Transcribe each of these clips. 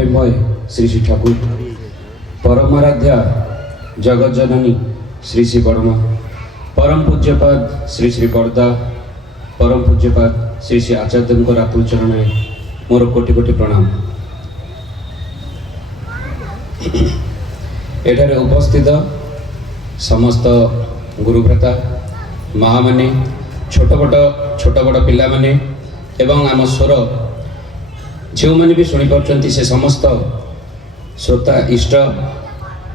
प्रेममय श्री श्री ठाकुर परमाराध्या जगत जननी श्री श्री बड़मा परम पूज्यपाद श्री श्री बड़दा परम पूज्यपाद श्री श्री आचार्य रातुल चरण मोर कोटि कोटि प्रणाम। एठारे उपस्थित समस्त गुरुभ्राता माँ माने छोट बड़ पिला माने एवं आम स्वर जो मैंने भी शुणी पार्टी से समस्त श्रोता इष्ट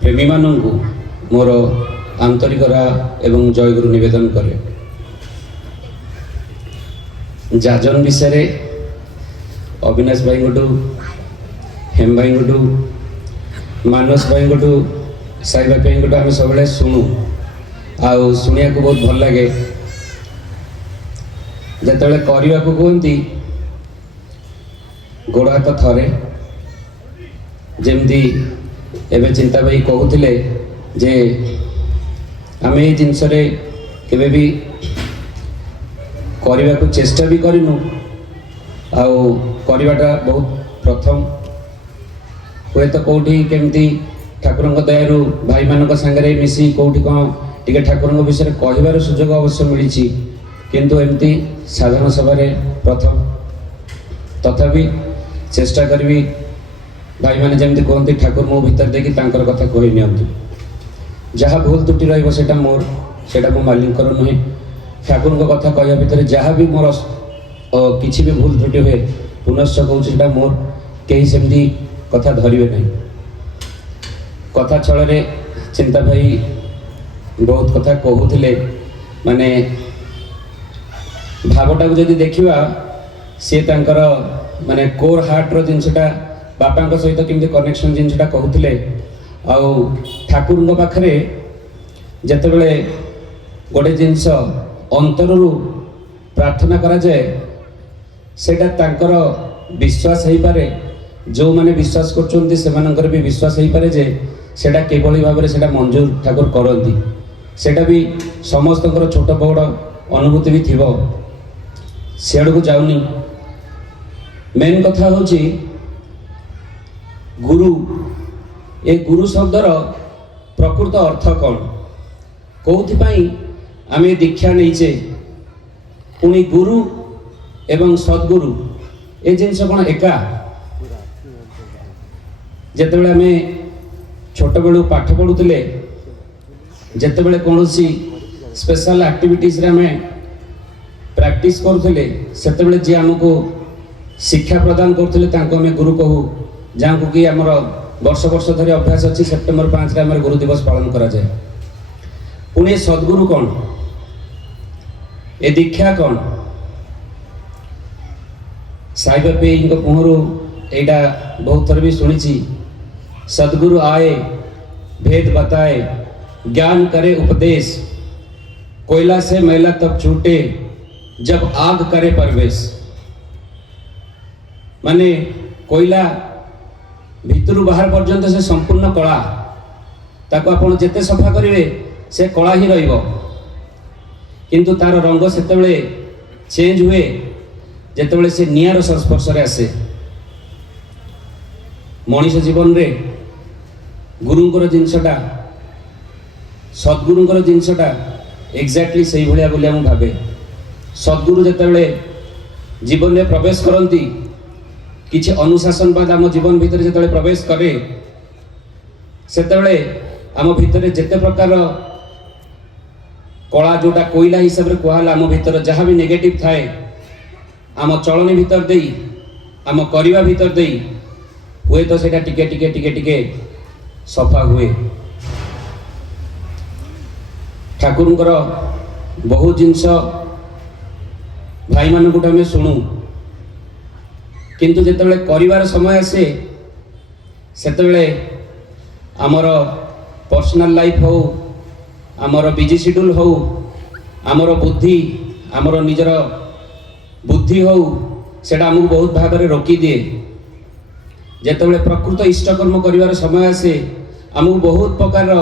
प्रेमी मानू मोर आंतरिकरा एवं जयगुरु निवेदन करे। जाजन विषय अविनाश भाई गोटू हेम भाई गोटू मानस भाई गोटू साई भाई गोटू आम सब शुणु आउ शुणिया को बहुत भल लगे जिते करने को कहती गोड़ हाथ थरे जमती एवं चिंता भाई कहते जे आम ये जिनस केवे भी करने को चेष्टा भी करूँ आटा बहुत प्रथम हुए तो कौटी केमती ठाकुर दयारू भाई मान सागर मिसी कौटी कौन टे ठाकुर विषय कहबार सुजोग अवश्य मिली किंतु एमती साधारण सभा प्रथम तथापि चेष्टा करी भाई मैंने जमी कहते ठाकुर मो भीतर देखी कथा कही नि जहाँ भूल त्रुटि रहा मोर से मो मालिक नुहे ठाकुर कथा कहवा भितर जहाँ भी मोर किसी भी भूल त्रुटि हुए पुनश्च कहूँ मोर कहीं सेमती कथा धरवे नहीं कथा छल चिंता भाई बहुत कथा कहते माने भावटा को जदि देखा सी तर माने कोर हार्ट्र जिनसटा बापा सहित केमती कनेक्शन जिनसटा कहते ठाकुर पाखे जिते गोटे जिनस अंतर प्रार्थना करा जाए सेटा तांकर विश्वास हो पारे जो माने विश्वास कर भी विश्वास हो पारे जे सेटा केवल भाव में सेटा मंजूर ठाकुर करती सेटा भी समस्त छोट बड़ अनुभूति भी थी सियाड़ को जाऊनी मेन कथा हूँ गुरु ए गुरु शब्दर प्रकृत अर्थ कौन कौथिपाई आम दीक्षा नहींचे पुणी गुरु एवं सद्गुरु ए जिनस कौन एका जिते आम छोट बेलू पाठ पढ़ुले जिते कौन स्पेशल एक्टिविटीज रे आम प्रैक्टिस करुले से जी आमको शिक्षा प्रदान करते आम गुरु कहू जहाँ को कि आमर वर्ष वर्ष धरी अभ्यास अच्छी सेप्टेम्बर 5 आम गुरु दिवस पालन करा जाए पुणे सद्गुरु कौन ए दीक्षा कौन साई बाबा मुहरु एटा बहुत थर भी शुणी सद्गुरु आए भेद बताए ज्ञान करे उपदेश कोयला से मैला तब छूटे जब आग करे प्रवेश माने कोयला भितर बाहर पर्यंत से संपूर्ण कला ताको आपण जेते सफा करेंगे से कला ही रहिबो किंतु तार रंग सेतेबेले चेंज हुए जेतेबेले से नियार संस्पर्श रे आसे मनीष जीवन रे गुरुंकर जिनसटा सद्गुरुंकर जिनसटा एक्जाक्टली सही भलिया बोलिया मु भाबे सद्गुरु जेतेबेले जीवन में प्रवेश करती किछि अनुशासन बाद आम जीवन भितर जेतेबेले प्रवेश करे सेतेबेले आम भितर जेते प्रकार कला जोटा कोयला हिसाब से कहला आम भितर जहाँ भी नेगेटिव थाए आम चलनी भितर दे आम करवा भितर दे हुए तो सेटा टिके टिके टिके टिके सफा हुए ठाकुरंकर बहुत जिनस भाई मानू आम शुणु किंतु जिते कर समय आसे से आमर पर्सनल लाइफ हो आमर बिजी शेड्यूल हो आमर बुद्धि आमर निजर बुद्धि हो सेटा आमको बहुत भाव में रोकी दिए जिते प्रकृत इष्टकर्म कर समय आसे आमको बहुत प्रकार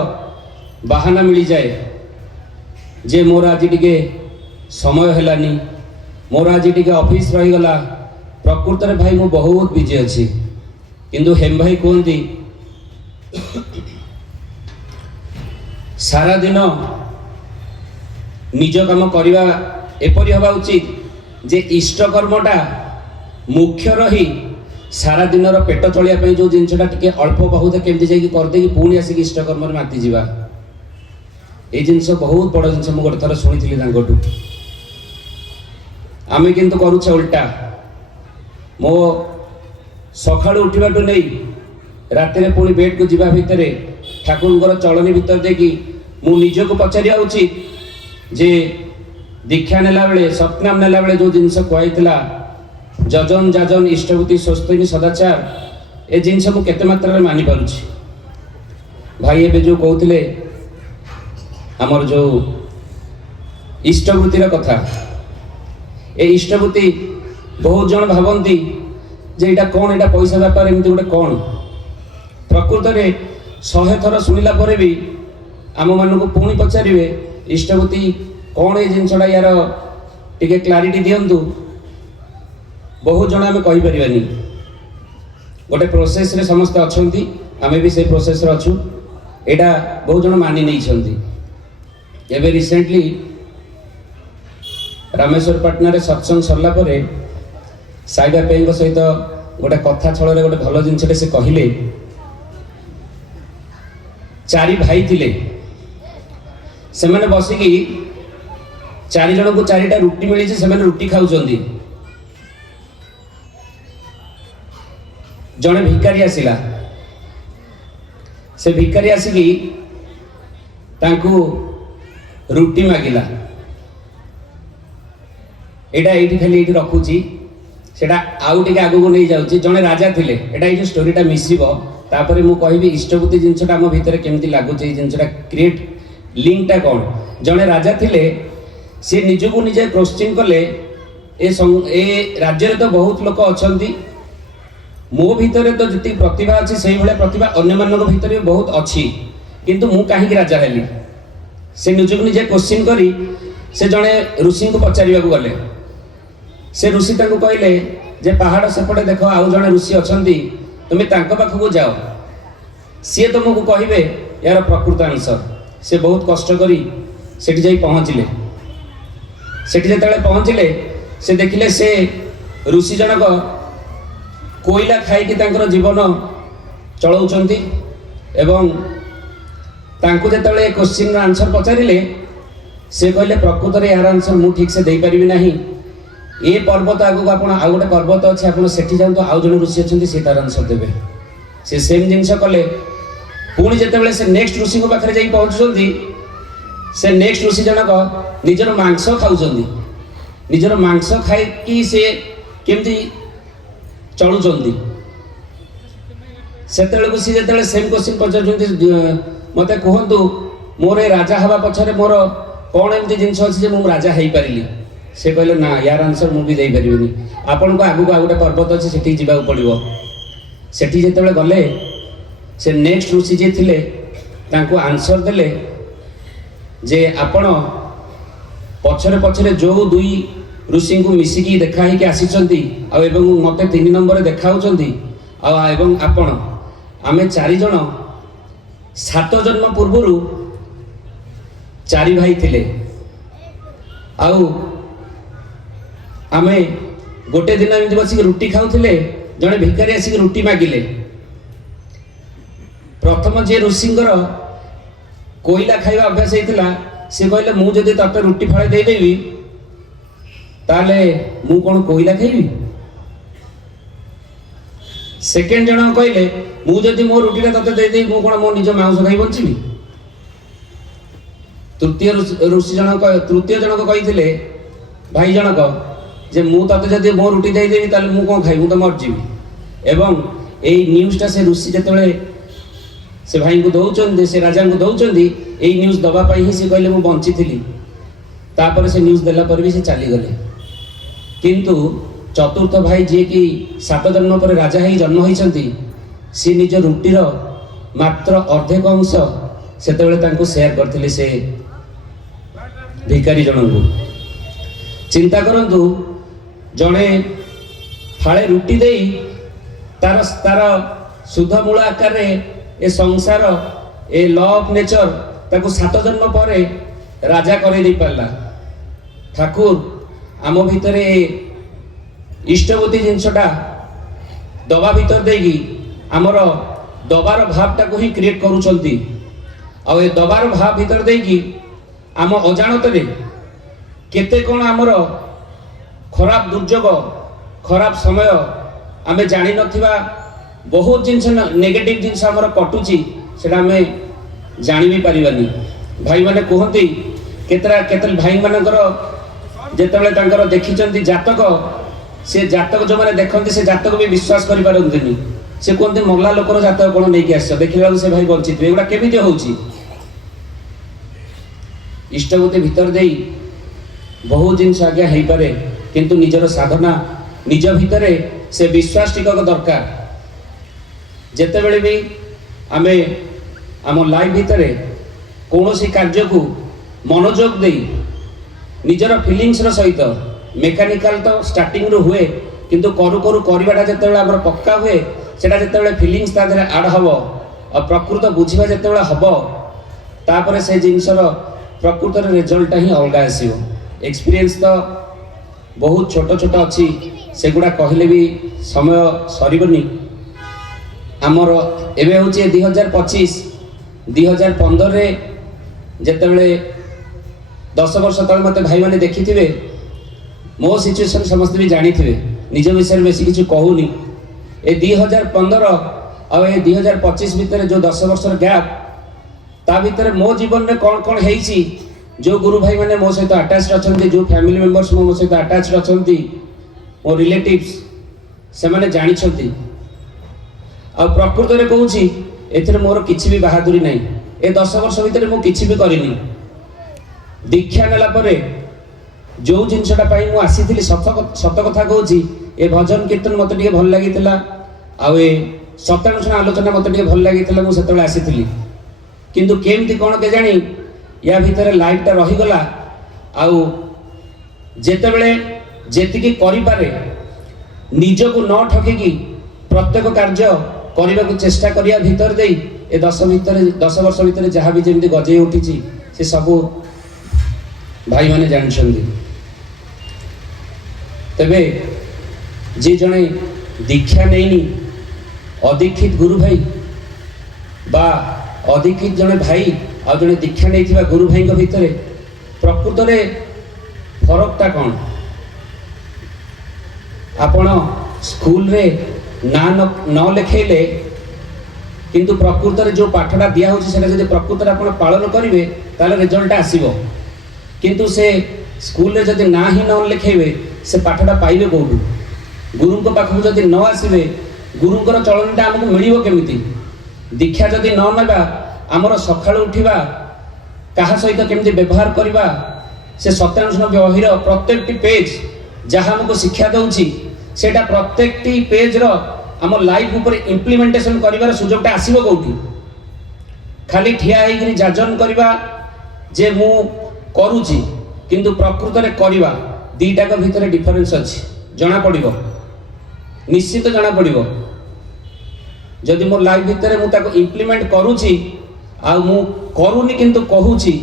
बाहाना मिल जाए जे मोर आज टिके समय हेलानी मोर आज टिके ऑफिस रहीगला प्रकृत रे भाई मु बहुत बिजी अच्छी किंतु हेम भाई कहती सारा दिन निज काम करवा एपरी हवा उचित जे इष्ट कर्मटा मुख्य रही सारा दिन पेट चलिया जो जिनसा टे अल्प बहुत केमती जाकि करदे पुणी आसिक इष्ट कर्म माति जा ये जिनस बहुत बड़ जिनस मुझे गोटे थर शुणी आम किंतु करुचे उल्टा मो सका उठवाटू नहीं राति पुणी बेड को जीवा भितर ठाकुर चलनी भितर देखी मु निजक पचारिया उचित जे दीक्षा नेला बेले सतनाम नेला बेले जो जिनस कहला जजन जाजन इष्टभूति स्वस्तिनी सदाचार ए जिनस मु केते मात्रा मानि पारुछि भाई एबे जो कहथिले हमर जो इष्टभूतिर कथा ए इष्टभूति बहुत जन भावंती जे एटा कोन एटा पैसा व्यापार एमती गोटे कोन प्रकृत रे 100 थर सुनिला परे भी आम मान को पुणी पचारे इष्टभूति कौन ये जिनसा यार टे क्लारिटी दिंतु बहुत जन आम कहीपरानी गोटे प्रोसेस रे समस्त अच्छा आम भी से प्रोसेस रे अच्छु एटा बहुत जन मानि नहीं एवं रिसेंटली रामेश्वर पाटना रे सत्संग सरला परे साईबा पें सहित गोटे कथा छल गोटे भल जिनसे से कहले चारि भाई थिले से मैंने बसिकी 4 जन को 4टा रुटी मिली से मैंने रुटी खाऊं जड़े भिकारी आसिला से भिकारी आसिकी तांकू रुटी मागिला एटा एठी खाली एठी रखुची सेटा आउ टिके आगु को नहीं जाउची जने राजा थिले एटा ए स्टोरीटा मिसिबो तापरे मु कहबी इष्टभूति जिनसटा हम भितर केमती लागुची जिनसटा क्रिएट लिंकटा कौन जने राजा थिले से निजको निजे क्वेश्चन कले ए राज्य रे तो बहुत लोक अछंती मो भितर तो जति प्रतिभा अछि सेही भले प्रतिभा अन्य मानक भितर भी बहुत अछि किंतु मु काहे राजा हेली से निजको निजे क्वेश्चन करी से जने ऋषि को पचारिबा को गले से ऋषि तांको कहले जे पहाड़ सेपटे देखो आउ जने ऋषि अछंती तुम तांको पाखको जाओ सी तुमको कहबे यार प्रकृत आंसर से बहुत कष्ट करी सेठी जाई पहुँचले सेठी जेतले पहुँचले से देखिले से ऋषि जनक कोयला खाई तांकर जीवन चलाउछंती एवं तांको जेतले क्वेश्चन आंसर पचारिले से कहले प्रकृत रे यार आंसर मु ठीक से दे परिबी नाही ए पर्वत आगु आपण आ गोटे पर्वत अछि आपण सेठी जांतो आउ जण ऋषि अछंती से तार आंसर देबे से सेम जिंस कले पुणी जेतेबेले से नेक्स्ट ऋषि को पाखरे जाई पहुंचुछंती से नेक्स्ट ऋषि जनक निजर मांस खाउछंती निजर मांस खाई कि से केमती चलुछंती सेतेबेले को सी जेतेबेले सेम क्वेश्चन पचारुछंती मते कहंतु मोर ए राजा हवा पछरे मोर कोन एमती जिंस अछि जे मु राजा हेई परिली से कहले ना यार आंसर मु भी दे परिबेनी आपन को आगु गोटे पर्वत अछि सेठी जिबा पड़िबो सेठी जेतेबेले गले से नेक्स्ट ऋषि जे थिले तांको आंसर देले जे आपण पछरे पछरे जो दुई ऋषि को मिसिकी देखा ही के आसीचंती आ एवं मते 3 नंबर देखाउचंती आ एवं आपण आमे 4 जण 7 जन्म पूर्वरु 4 भाई थिले आउ आमे गोटे दिन एमती बसिक रुटी खाऊले जड़े भिकारी आसिक रुटी मागिले प्रथम जे ऋषिंकर कोयला खाइबा अभ्यास होता सी कहले मु जदि तते रुटी फाड़े देदेवी ताले मु कौन कोयला खाइबी सेकेंड जन कहले मु जदि मो रुटी तते देदेवी मु कौन मो निज मांस खाई बंचीबी तृतीय ऋषि जनक तृतीय जनक कही भाई जनक जे मु तते जदि मो रुटी देदेवी ताले मु कौन खाई मु तो मरजीबी एवं एई न्यूज़टा से ऋषि जेतेबेले से भाई को दौरान से राजा को दौरान यही न्यूज दवापाई ही से कहले मुझे बंची थी तापर से न्यूज देला पर भी से चलीगले किंतु चतुर्थ भाई जी कि 7 जन्म पर राजा ही जन्म होती सी निज रुटीर मात्र अर्धेक अंश से सेयार करते से भिकारी जन को चिंता करंतु जड़े फाड़े रुटी दे तार तार सुधमूल आकार ए संसार ए लॉ ऑफ नेचर ताकू 7 जन्म पर राजा करे दे पाला। ठाकुर आम भितर इष्टवती जिनसटा दबा भीतर देगी आमर दबार भावटा को ही क्रिएट करूछंती। आ ए दबार भाव भीतर देगी आम अजाणत केते कोन आमर खराब दुर्योग खराब समय आमे जानी नथिबा बहुत जिनस नेगेटिव जिनस आमर कटुची सेटा आमे जानि भी परिबानी। भाई माने कहंती केतरा केतल भाई मानकर जेतबेले तांकर देखिचंती जातक से जातक जो माने देखंती से जातक भी विश्वास करि पारंतिनी। से कहंती मरला लोकर जातक कोन नै कि आछ देखिला से भाई बंचित एगुडा केमिति होउची। इष्टवती भीतर देई बहुत जिनस आज्ञा हेई पारे किंतु निजर साधना निज भितरे से विश्वास टिकक दरकार। जेतेबेले भी आमे आम लाइफ भितरे कौनसी कार्य को मनोयोग दे निजर फिलिंग्स रो सहित मेकानिकल तो स्टार्टिंग रो हुए किंतु करू करू करवाटा जेतेबेले हमर पक्का हुए सेटा जेतेबेले फिलिंग्स ता देरे ऐड हबो और प्रकृत बुझिबा जेतेबेले हबो तापर से जिनसर प्रकृत रिजल्ट ही अलग आसीबो। एक्सपीरियंस तो बहुत छोट छोट अच्छी सेगुड़ा कहले भी समय सरबनी। आमर एवं हूँ 2025 2015 रे जितेबले 10 वर्ष तले मत भाई मैंने देखी थे मो सिचुएशन समस्त भी जानी थे निज विषय में बेसी किसी कहूनी। ए 2015 और 2025 भितर जो 10 वर्ष गैप ता भितर मो जीवन में कौन कौन है जो गुरु भाई मैंने मो सहित अटैच अच्छा जो फैमिली मेंबर्स मो सहित अटैच अच्छा मो रिलेटिव्स से मैंने जानी आ प्रकृत में कहूँ ए मोर किसी भी बहादुरी नहीं। ए 10 वर्ष भितर मु किसी भी करिनी। दीक्षा नेला परे जो जिनसटा पाई मु आसी सत कथा कहूँ ए भजन कीर्तन मत टे भल लगी ए सत्यानुष्ठान आलोचना मत टे भल लगी मुझे आसी किंतु केमती कौन के जानी या भितर लाइफटा रहीगला आउ जेतेबेले जेतिकी करिपारे निजको न ठकिकी प्रत्येक कार्य करने को चेष्टा करिया भितर दे ए 10 वर्ष भितर जहाँ भी जमी गजे उठी से सबू भाई माने जानछंदी। तबे जे जने दीक्षा नैनी अदीक्षित गुरु भाई बा अदीक्षित जने भाई आ जने दीक्षा नहीं गुरु भाई भितर प्रकृत में फरकटा कौन आपण स्कूल रे ना न लिखेले किंतु प्रकृत में जो पाठटा दिया होची सेटा जदि प्रकृत आपण पालन करिवे ताले रिजल्ट आसीबो किंतु से स्कूल रे जदि ना ही न लिखेबे से पाठटा पाइबे कोठु गुरुंक पाखु जदि न आसीबे गुरुंकर चलनटा हमकु मिलिबो केमिति। दीक्षा जदि न नेबा आमर सकाळु उठिबा कहा सहित केमिति व्यवहार करबा से सत्यानुष्ठान बहिर प्रत्येक पेज जहाँ हमको शिक्षा दउची सेटा प्रत्येक पेज रो आम लाइफ ऊपर इम्प्लीमेंटेशन करिवार सुजोगटा आसीबो कोठी। खाली ठिया हेकि जाजन करबा जे मु करूची किंतु प्रकृत रे करबा दीटा को भीतर डिफरेंस अछि जना पड़िबो निश्चित जना पड़िबो। जदि मोर लाइफ भितर मु ताको इम्प्लीमेंट करूची आ मु करूनी किंतु कहूची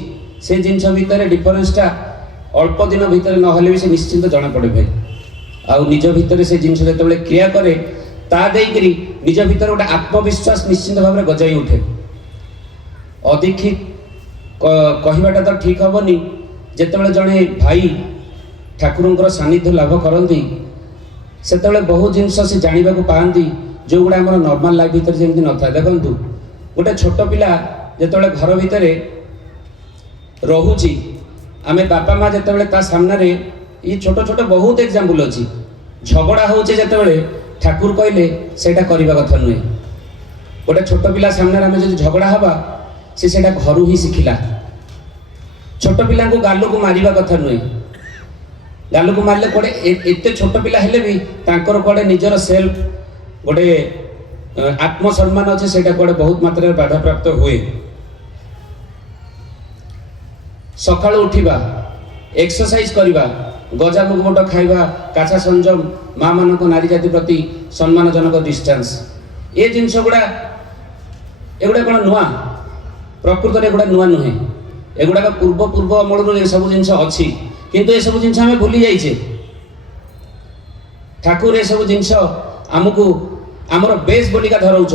से जिनस भितर डिफरेंसटा अल्प दिन भितर न होले भी से निश्चित जना पड़े भाई। आउ निज भितर से जिनस जेतेबेले क्रिया करे ता देकरी निज भितर गोटे आत्मविश्वास निश्चित भाव में गजाई उठे। अदीक्षित कहवाटा तो ठीक हेनी जितेबाला जड़े भाई ठाकुर सानिध्य लाभ करती से बहुत जिनस से जानवा पाती जो गुड़ा आम नॉर्मल लाइफ भितर जमी न था। देखु गोटे छोट पिला जिते घर भितर रोची आमे बापा माँ जिते सामने ये छोट छोट बहुत एग्जाम्पल अच्छी झगड़ा होचे जिते ठाकुर कहले सेटा करबा कथा नुहे। गोटे छोट पिला सामने आमे जो झगड़ा हवा से घर ही शिखिला। छोट पिला को गाल को मारिबा कथा नुहे। गाल को मारले कोड़े एते छोट पिला हेले भी तांकर कोड़े निजर सेल्फ गोटे आत्मसम्मान अच्छे सेटा कोड़े बहुत मात्रा बाधा प्राप्त हुए। सकाळ उठिबा एक्सरसाइज करिबा गजा मुग मोट खाइबा काचा संजम माँ मान नारी जाति प्रति सम्मानजनक डिस्टेंस ए जिनस गुड़ा एगुड़ा कौन नुआ प्रकृत में एगुड़ा नुआ नुहे एगुड़ा पूर्व पूर्व अमल ये सब जिन अच्छी किंतु ये सब जिन भूली जाइए ठाकुर ये सब जिन आमको आमर बेस बोलिका धराऊँच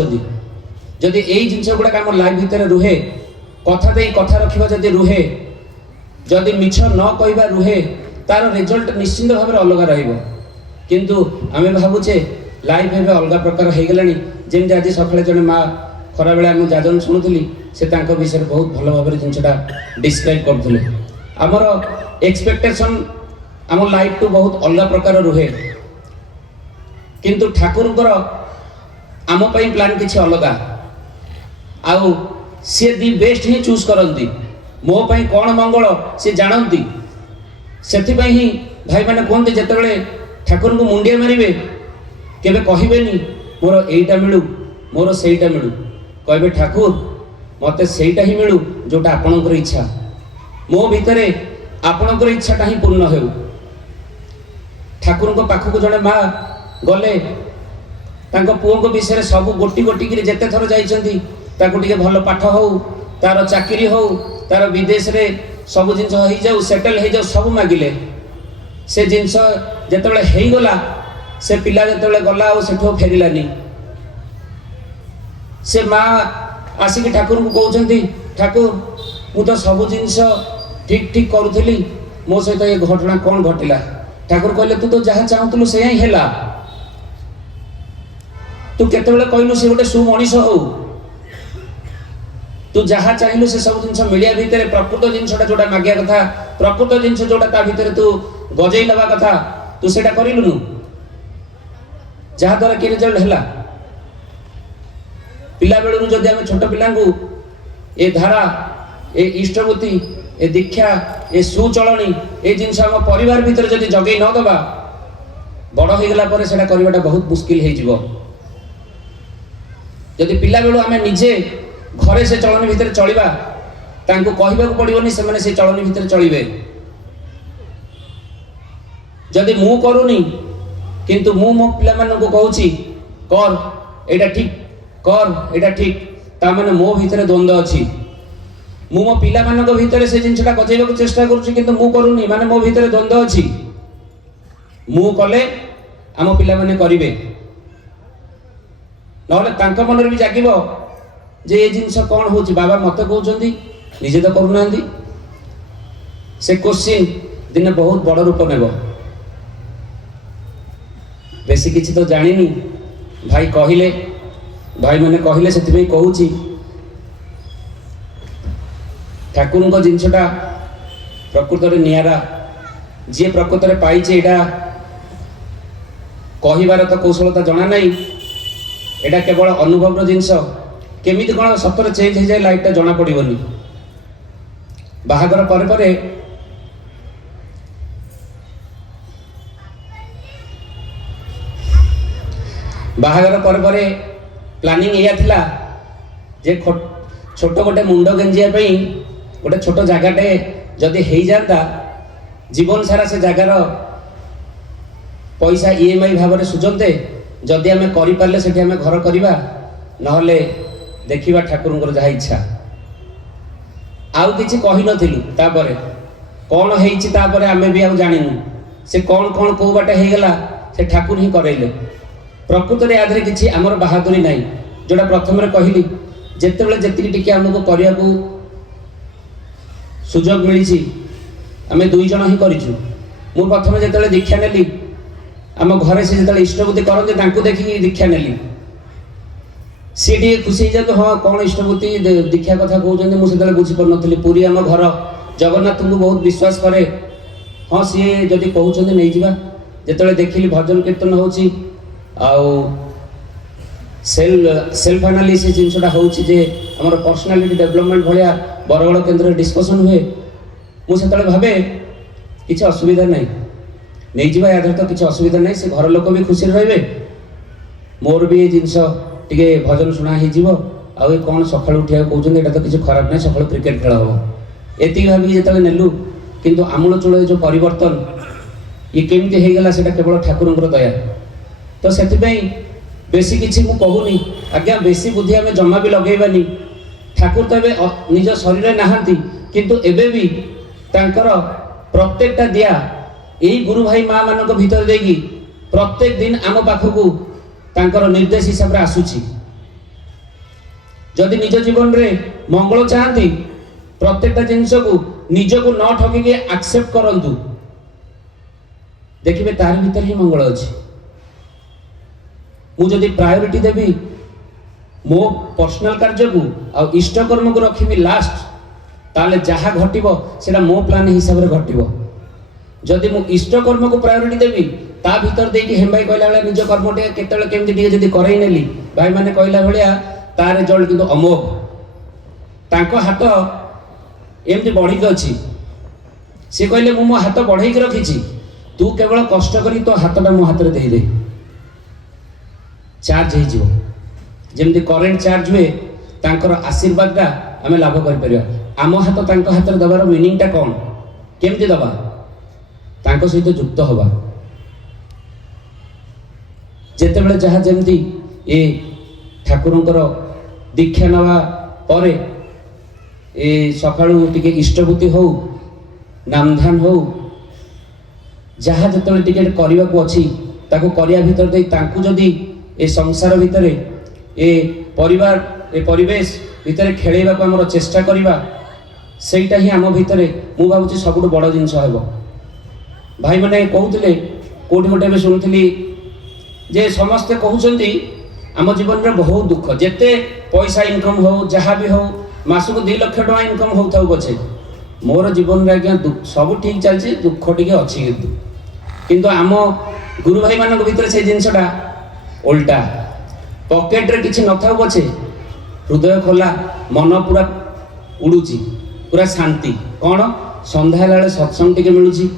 जदि यही जिनस गुड़ाक आम लाइफ भितर रुहे कथा दे कथा रखा जदि रुहे जदि मिछ न कहवा रुहे तार रिजल्ट निश्चिंत भाव में अलग रु आम भावुचे लाइफ एवं अलग प्रकार हो गला जमी आज सका जड़े माँ खरा बेला मुझे जाजन शुणुली से विषय बहुत भल भाव जिनटा डिस्क्राइब करते आमर एक्सपेक्टेशन आम लाइफ टू बहुत अलग प्रकार रुहे किंतु ठाकुर आम प्लान किसी अलग आउ सी दि बेस्ट ही चूज करती मो पाई कौन मंगल सी जानती से ही भाई मैंने कहते जिते ठाकुर को मुंडिया मारे केवे कहबेनी मोर एटा मिलू मोर सेटा मिलू कहे ठाकुर मते सेटा ही मिलू जोटा आपणकर इच्छा मो भितर आपणकर इच्छाटा ही पूर्ण हो ठाकुर पाखक जड़े माँ गले पुओं विषय सब गोटी गोटी जिते थर जाइए भल पाठ हो तार चाकरी हो तार विदेश रे सब जिन हो जाऊ सेटल हो जाऊ सब मागिले से जिनस जिते हो गला से पिला जिते गला से फेरलानी से माँ आसिक ठाकुर को कहते ठाकुर मु तो सब जिनस ठीक ठीक करुली मो सहित ये घटना कौन घटला ठाकुर कहले तू तो जहाँ चाहूलु से ही है तू केतबेले कहलु से गोटे सुमनीष हो तू जहाँ चाहलु से सब जिन मिलिया भितर प्रकृत जिनसा जोटा मागिया कथा प्रकृत जिन जोटा भितर तू गजई नवा कथा तू से करलुनु जहाँ द्वारा कि रिजल्ट है पिला बेलू जदि आम छोट पिला ए धारा ए इष्टवृत्ति ए दीक्षा ए सुचलनी ए जिन आम परिवार भितर जदि जगई नदबा बड़ हो गला पर सेटा करवाटा बहुत मुस्किल हो जदि पिला बेलू आम निजे घरे से चलन भितर चलवा तांको कहबा पड़ोनी से चलन भितर चलिबे जदि मु करूनी किंतु मु मो पिला माननको कहूची कर एटा ठीक कर एटा ठीक ता माने मो भितर द्वंद्व अछि मु मो पिला मानक भितर से जिनसटा गजेबा को चेष्टा करूची किंतु मु करूनी माने मो भितर द्वंद्व अछि मु कले आम पिला माने करिवे नहले तांका मनरे भी जागिबो जे ये जिनस कौन हो बाबा मत कहते निजे तो करूना से क्वेश्चन दिन बहुत बड़ रूप नेब बेसी किसी तो जानी भाई कहले भाई मैंने कहले से कहूँ ठाकुर को जिनसटा प्रकृत में निरा जी प्रकृत में पाई कहबार तो कौशलता जना ना यहाँ केवल अनुभव जिनस केमिति कौन सतर चेंज हो जाए लाइफटा जना पड़ोनी बाहागर पर बाहागर पर प्लानिंग या थिला जे छोट गोटे मुंड गेंजिया गोटे छोट जगाटे जदि हो जाता जीवन सारा से जगार पैसा EMI भाव में सुझते जदि आम करें से घर करवा नहले देखा ठाकुर जहाँ इच्छा आउ किसी कही नथिलु तापर कौन होपर आम भी आउ जानू से कौन कौन कौ बाटे हो गला से ठाकुर ही करैले प्रकृत में आधे किसी आमर बहादुरी ना जोटा प्रथम कहली जिते जी टी आमको करने को सुजोग मिली आम दुई जन ही करूँ मु प्रथम जो दीक्षा नेली आम घरे से जो इष्टबुद्धि करते देखिए दीक्षा नेली सी टे खुशी जाते हाँ कौन इष्टबुद्धि दीक्षा कथा कहते मुझे बुझीपार नी पूरी आम घर जगन्नाथ को बहुत विश्वास करे हाँ सी जदि कहते नहीं जा जो देखिली भजन कीर्तन हो सेल्फ एनालिसिस जिनसा होमर पर्सनालिटी डेवलपमेंट भाया बरगड़ केन्द्र डिस्कसन हुए मुझे भावे किसी असुविधा नहीं नहीं जा या तो किसी असुविधा नहीं से घर लोक भी खुशी रे मोर भी ये जिनस टे भजन शुणा हो कौन सका उठा कहते यहाँ तो किसी खराब नहीं सका क्रिकेट खेल हम ये भावी जो नेलु किंतु आमूल चूल जो परिवर्तन ये केमती हो गला से केवल ठाकुर दया तो से बेसी किसी मु कहूनी आज्ञा बेसी बुद्धि आम जमा भी लगेबानी ठाकुर तो निज शरीर नहांती किंतु एबे भी तांकर प्रत्येकटा दिया यही गुरु भाई माँ मान भीतर देगी प्रत्येक दिन आम पाखक तांकर निर्देश हिसाब से आसुची जदि निज जीवन रे मंगल चाहती प्रत्येकटा जिनस को निज को न ठगिक एक्सेप्ट करंतु देखिए तार भीतर ही मंगल अच्छी मुझे प्रायोरिटी देवी मो पर्सनल कार्य को आ इष्ट कर्म को रखी लास्ट ताले जहाँ घटिबो सेटा मो प्लान हिसाब से घटिबो जदि मु इष्ट कर्म को प्रायोरिटी देवी ता भीतर देकी हेम भाई कहला बेला निज कर्म टे केतेले केमति टिके जदि करई नेली भाई माने कहला भलिया ता रिजल्ट किंतु अमोघ तांको हाथ एमती बढ़ी के अच्छी सी कहले मु मो हाथ बढ़ई के रखिछि तू केवल कष्ट करी तो हाथटा मो हाथ रे देई दे चार्ज हो जीवो जेमती करेंट चार्ज हुए तांकर आशीर्वाद टा आमे लाभ कर परिया आम हाथ तांको हाथ रे दबार मीनिंग टा कोन केमती दबा तांको सहित युक्त होबा जेतेबेले जहाँ जेमती ए ठाकुरंकर दीक्षा नवा परे ए सकाळू टिके इष्टभूति हो नामधान हो जहाँ जिते टिके करने को अच्छी ताको करिया भीतर दे तांकु जदि ए संसार भितर ए परिवार ए परिवेश भितर खेलैबा को हमर चेष्टा करिबा सेटा ही आम भितर मु भाबुची सबुठ बड़ जिनस हेबो भाई माने कहउतले कोठी गोटे में सुनुथली जे समस्ते कहउचंती आम जीवन में बहुत दुख जेते पैसा इनकम हो जहाँ भी हो मासक 2 लाख टका इनकम होता पछे मोर जीवन में आज्ञा सब ठीक चलছে दुख टिके अच्छी किंतु आम गुरु भाई मान भीतर से जिनसटा उल्टा पॉकेट रे किछि न थाउ पछे हृदय खोला मन पूरा उड़ुची पूरा शांति कौन संध्या बेले सत्संग टिके मिलुची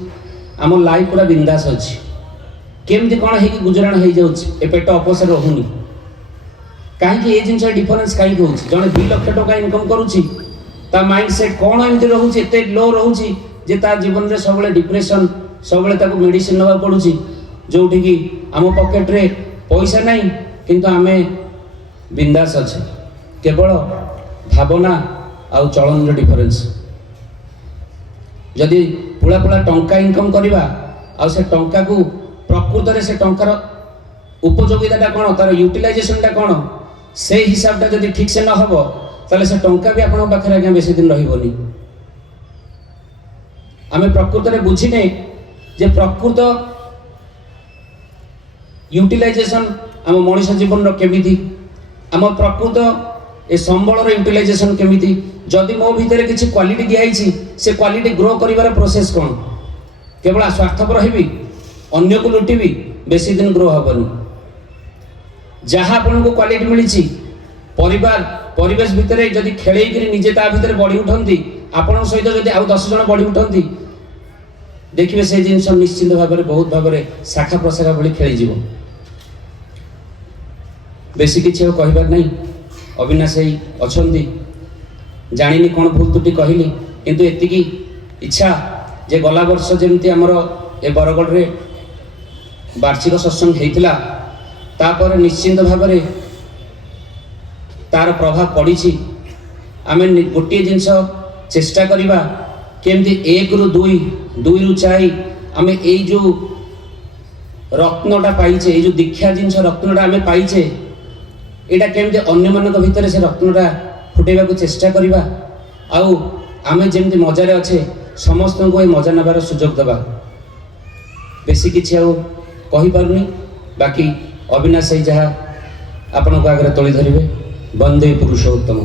आम लाइफ पूरा बिंदास अच्छी केमती कौन है गुजराण हो जाउची ए पेट अपसर रहुनी कहीं ये जिन डिफरेन्स कहीं होची जने 2 लाख टका इनकम करूची ता माइंड सेट कौन एमती रहूची एते लो रहूची जे ता जीवन रे सबले डिप्रेशन सबले ताको मेडिसिन नवा पड़ुची जोठी की आम पॉकेट रे पैसा नहीं किंतु आमे बिंदास अच्छे केवल भावना आउ चलन डिफरेन्स जदि पुला पुला टंका इनकम करवा आ से टंका को प्रकृत रे से टंकार उपयोगिता कौन तार यूटिलाइजेशन टा कौन से हिसाब टा जदि ठीक से न हो ताले से टंका भी आपन पाखरे आगे बेसी दिन रहिबोनी आमे प्रकृत रे बुझिने जे प्रकृत यूटिलाइजेशन आम मनुष्य जीवन रो केमिति आम प्रकृत ए संबल रो यूटिलाइजेशन केमिति जदि मो भीतर किछि क्वालिटी दियाइछि से क्वालिटी ग्रो करिवार प्रोसेस कोन केवल स्वार्थपर हेबी अन्य को लुटिबी बेसी दिन ग्रो हबनी जहाँ आपन को क्वालिटी मिली परिवार परिवेश भितर जदि खेल निजे ता भितर बढ़ी उठती आपण सहित जदि आउ 10 जन बढ़ी उठती देखिए से जिनस निश्चित भाव में बहुत भाव में शाखा प्रशाखा भली खेल बेसी किसी कहबार नहीं अविनाश अच्छा जानी कौन भूल त्रुटि कहली किंतु एतिकी इच्छा जे गला वर्ष जमती आमर ए बरगढ़ रे वार्षिक सत्संग होता तापर निश्चिंत भाव में तार प्रभाव पड़ी आम गोटे जिनस चेष्टा करवा केमती 1 रु 2 2 रु 4 आम ये जो रत्नटा पाइचे ये जो दीक्षा जिनस रत्नटा आम पाइचे यहाँ केमती अन्य मान भीतर से रत्नटा फुटेबा को चेष्टा करवा आउ आम जमी मजार अच्छे समस्त को ये मजा नबार सुजोग देवा बेसी किसी आईपारूनी बाकी अविनाश जहाँ आपण को आगे तोली धरवे वंदे पुरुषोत्तम।